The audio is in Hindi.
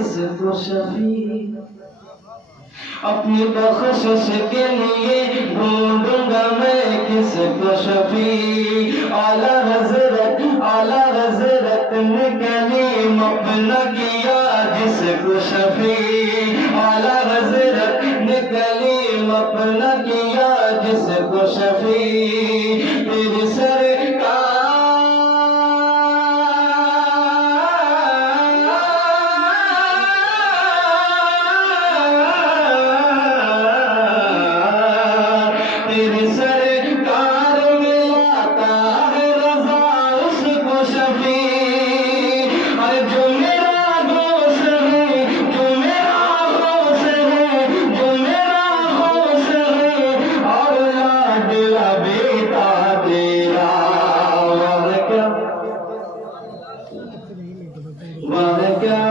किसको शफी अपनी बख्शिश के लिए ढूंढूंगा मैं किसको शफी आला हजरत ने कलीम अपना किया जिसको शफी आला हजरत ने कलीम अपना किया जिसको शफी तेरी सरकार मिलाता है रज़ा उसको शफी और जो मेरा दोस्त है जो मेरा दोस्त है जो मेरा दोस्त है और लाडला बेटा तेरा वह क्या